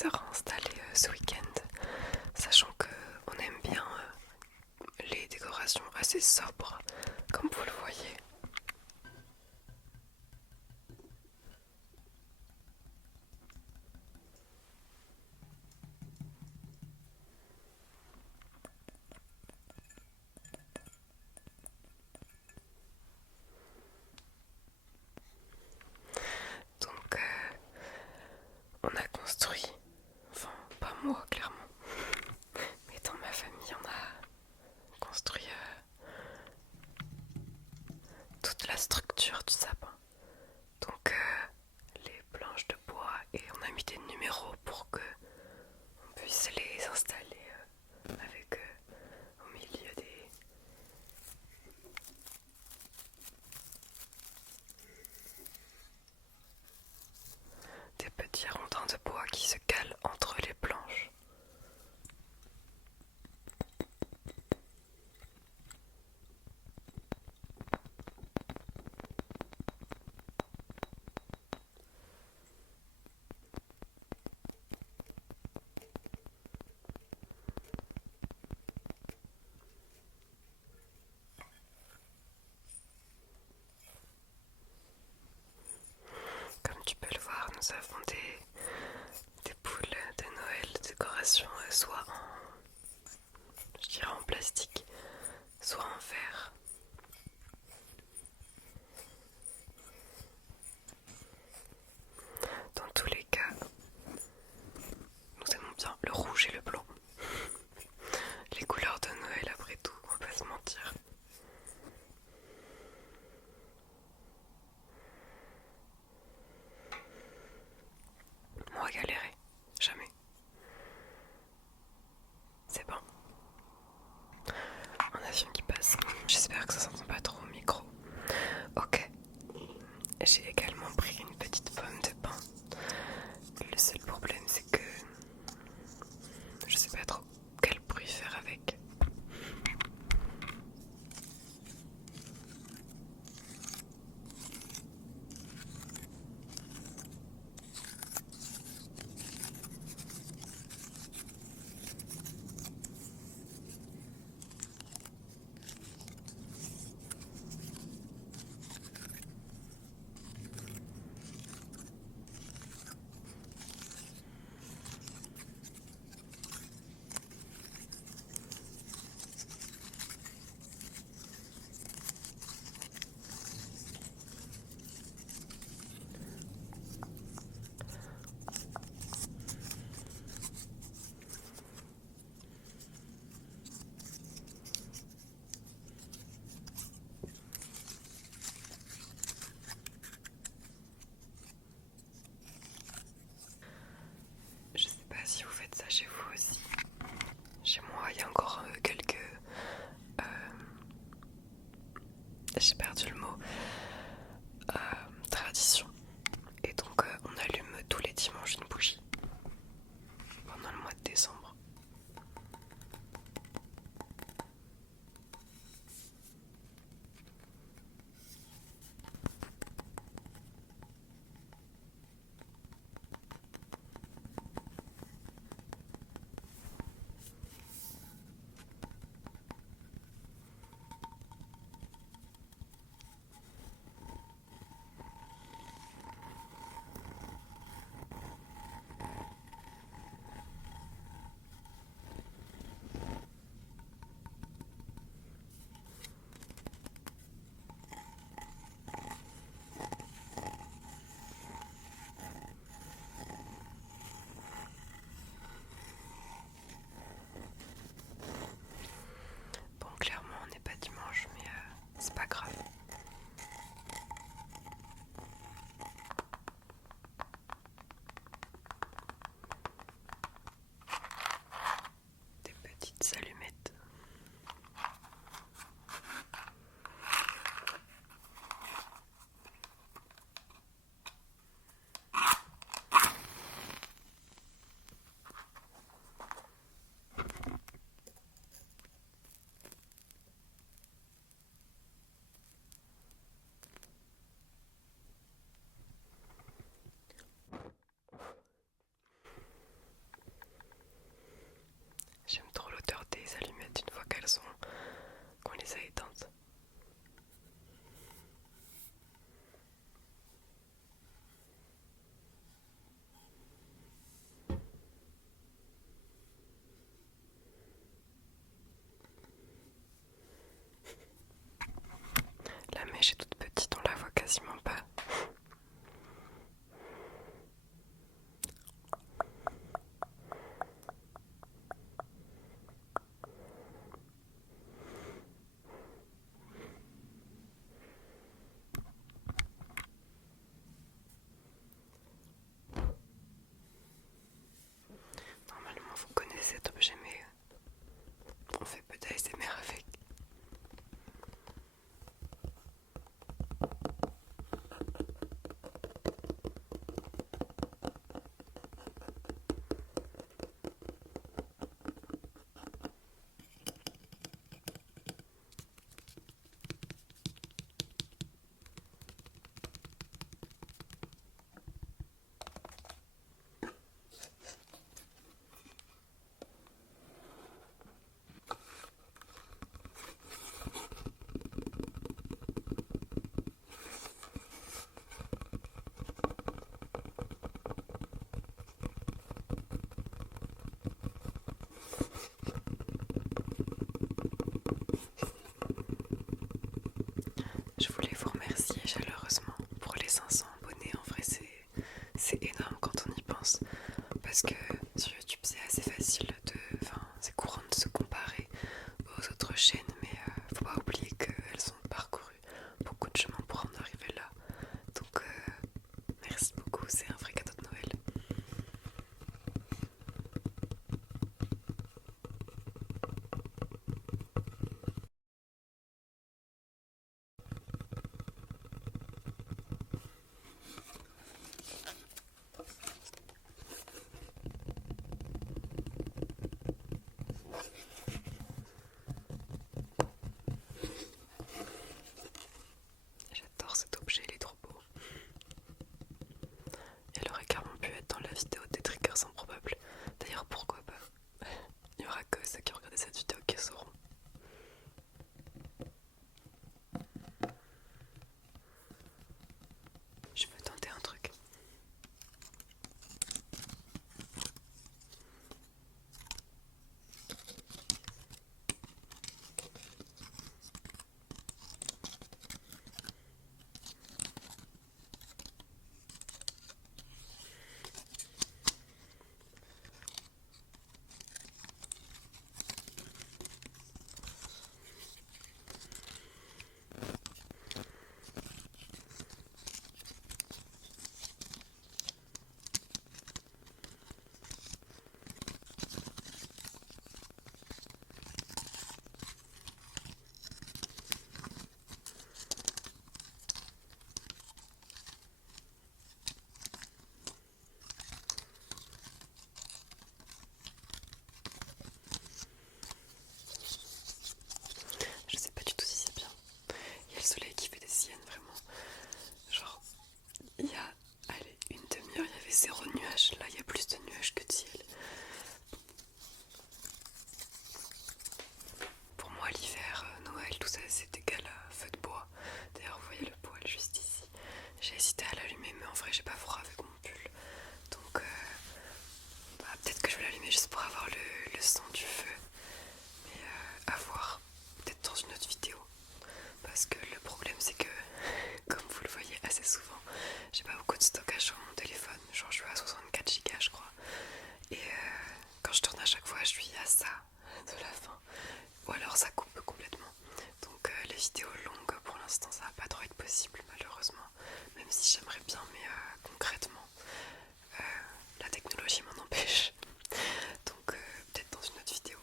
sera installé ce week-end, sachant que on aime bien les décorations assez sobres, comme vous le voyez. Donc, on a construit, enfin, pas moi clairement, mais dans ma famille, on a construit toute la structure du sapin. Donc, les planches de bois, et on a mis des numéros pour que on puisse les installer avec au milieu des petits rondins de bois qui se calent entre les planches. Comme tu peux le voir, nous avons des boules de Noël, de décoration, soit je dirais en plastique, soit en verre. Dans tous les cas, nous aimons bien le rouge et le blanc. Les couleurs de Noël après tout, on va pas se mentir. Moi galérer, jamais. C'est bon. Un avion qui passe. J'espère que ça s'entend pas trop au micro. Ok. J'ai également pris une petite pomme de pain. Le seul problème c'est que je sais pas trop quel bruit faire avec. neige est toute petite, on la voit quasiment pas. Normalement vous connaissez cet objet mais on fait peu d'ASMR avec. Je voulais vous remercier chaleureusement pour les 500 abonnés. En vrai, c'est énorme quand on y pense. Parce que sur YouTube, c'est assez facile enfin, c'est courant de se comparer aux autres chaînes. Mais faut pas oublier qu'elles ont parcouru beaucoup de chemin pour en arriver là. Donc, merci beaucoup. C'est un vrai cadeau de Noël. J'adore cet objet, il est trop beau. Elle aurait carrément pu être dans la vidéo des triggers improbables. D'ailleurs, pourquoi pas? Il n'y aura que ceux qui ont regardé cette vidéo qui sauront. Je veux tenter un truc. Je sais pas du tout si c'est bien. Il y a le soleil qui fait des siennes, vraiment. Genre, il y a, allez, une demi-heure, il y avait 0 nuages. Là, il y a plus de nuages que de ciel. Pour moi, l'hiver, Noël, tout ça, c'est égal à feu de bois. D'ailleurs, vous voyez le poêle juste ici. J'ai hésité à l'allumer, mais en vrai, j'ai pas froid avec mon pull. Donc, peut-être que je vais l'allumer juste pour avoir le son du feu. Mais à voir, peut-être dans une autre vidéo. Parce que le problème, c'est que, comme vous le voyez assez souvent, j'ai pas beaucoup de stockage sur mon téléphone. Genre, je suis à 64 Go, je crois. Et quand je tourne à chaque fois, je suis à ça de la fin. Ou alors ça coupe complètement. Donc les vidéos longues, pour l'instant, ça va pas trop être possible, malheureusement. Même si j'aimerais bien, mais concrètement, la technologie m'en empêche. Donc peut-être dans une autre vidéo.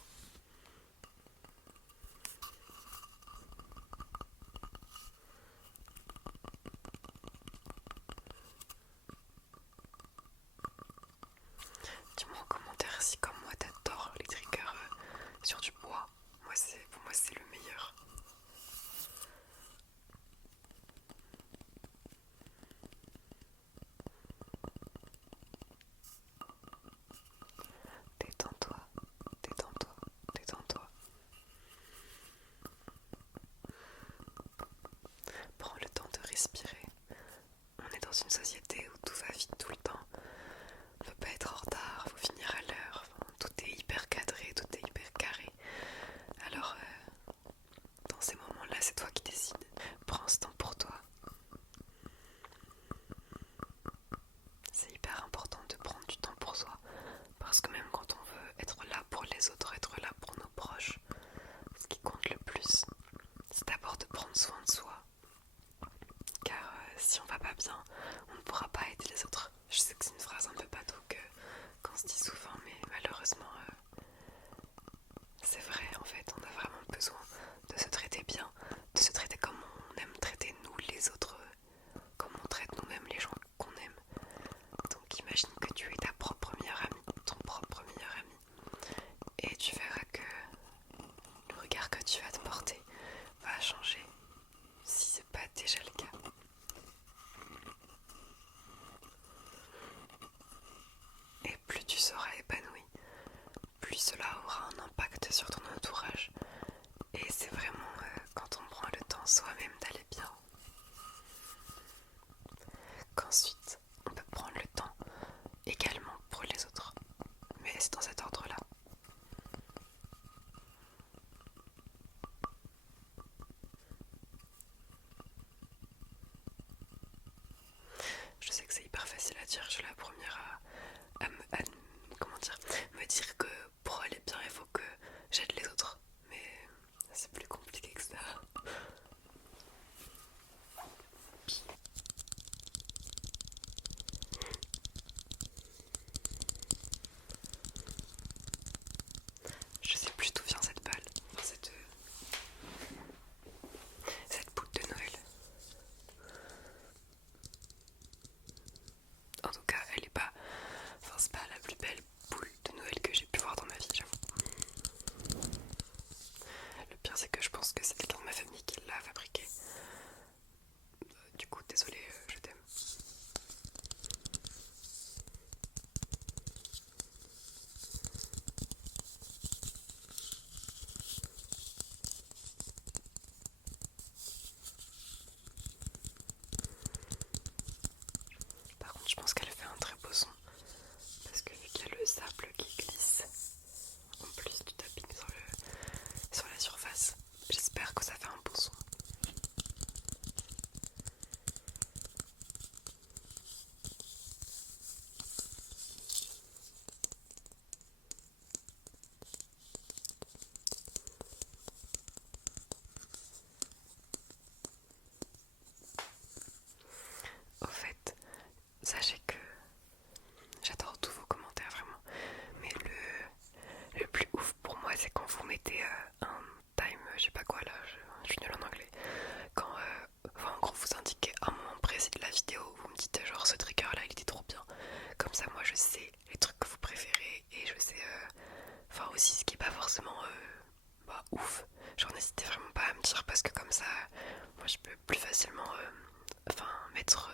Dis-moi en commentaire si comme moi t'adores les triggers sur du bois. Pour moi c'est le meilleur. Détends-toi, détends-toi, détends-toi. Prends le temps de respirer. On est dans une société où tout va vite tout le temps. On ne peut pas être en retard, faut finir à l'heure. Enfin, tout est hyper cadré, tout est hyper carré. Alors, dans ces moments-là, c'est toi qui décides. Prends ce temps pour si on va pas bien, on ne pourra pas aider les autres. Je sais que c'est une phrase un peu bateau qu'on se dit souvent, mais malheureusement, c'est vrai. En fait, on a vraiment besoin de se traiter bien, de se traiter comme on aime traiter nous les autres, comme on traite nous-mêmes les gens qu'on aime. Donc imagine que tu es ta propre meilleure amie, ton propre meilleur ami, et tu verras que le regard que tu vas te porter va changer, si c'est pas déjà le cas. Et plus tu seras épanoui, plus cela aura un impact sur ton entourage. Et c'est vraiment quand on prend le temps soi-même d'aller bien, qu'ensuite on peut prendre le temps également pour les autres. Mais c'est dans cet ordre-là. Je sais que c'est hyper facile à dire, je suis la première me dire que pour aller bien il faut que j'aide les autres. Mais c'est plus compliqué que ça. Je sais plus d'où vient cette balle, cette boule de Noël. En tout cas, elle est pas, enfin c'est pas la plus belle boule de Noël que j'ai pu voir dans ma vie, j'avoue. Le pire c'est que je pense que c'est quelqu'un de ma famille qui l'a fabriquée. Du coup, désolé, je t'aime. Par contre, je pense qu'elle fait un très beau son. Parce que vu qu'il y a le sable qui glisse, en plus du tapping sur la surface, j'espère que ça fait un beau son. Au fait, sachez que j'adore tous vos commentaires vraiment, mais le plus ouf pour moi c'est quand vous mettez un time, je sais pas quoi là, je suis nulle en anglais, quand en gros vous indiquez un moment précis de la vidéo, vous me dites genre ce trigger là il était trop bien, comme ça moi je sais les trucs que vous préférez et je sais enfin aussi ce qui est pas forcément ouf, genre n'hésitez vraiment pas à me dire parce que comme ça moi je peux plus facilement mettre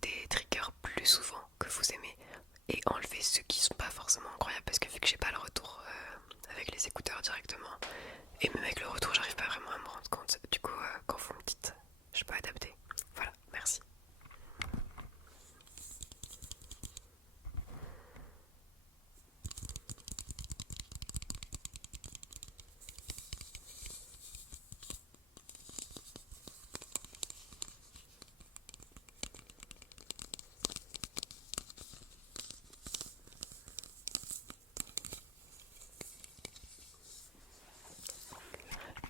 des triggers plus souvent que vous aimez et enlever ceux qui sont pas forcément incroyables parce que vu que j'ai pas le retour avec les écouteurs directement et même avec le retour j'arrive pas vraiment à me rendre compte, du coup quand vous me dites je peux adapter. Voilà, merci.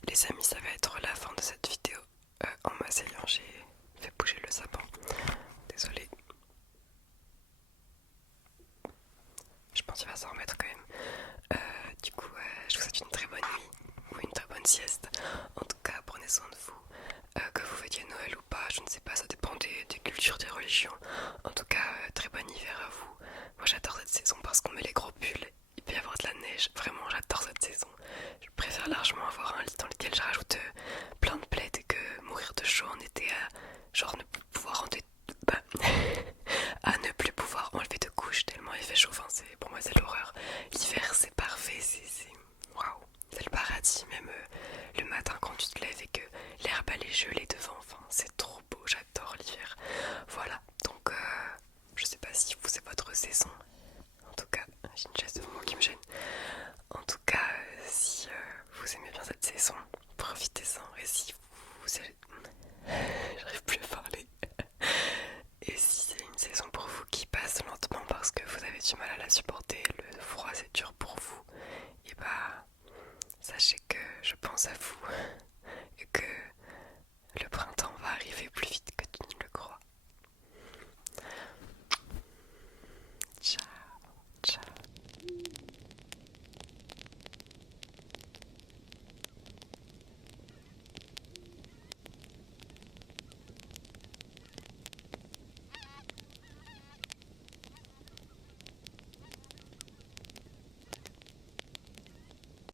Les amis, ça va être la fin de cette vidéo. En m'asseyant, j'ai fait bouger le sapin. Désolée. Je pense qu'il va s'en remettre quand même. Du coup, je vous souhaite une très bonne nuit ou une très bonne sieste. En tout cas, prenez soin de vous. Que vous fêtiez Noël ou pas, je ne sais pas, ça dépend des cultures, des religions. En tout cas, très bon hiver à vous. Moi, j'adore cette saison parce qu'on met les gros pulls. Il peut y avoir de la neige. Vraiment, j'adore cette saison. Je préfère largement avoir un lit dans lequel je rajoute plein de plaids que mourir de chaud en été à genre ne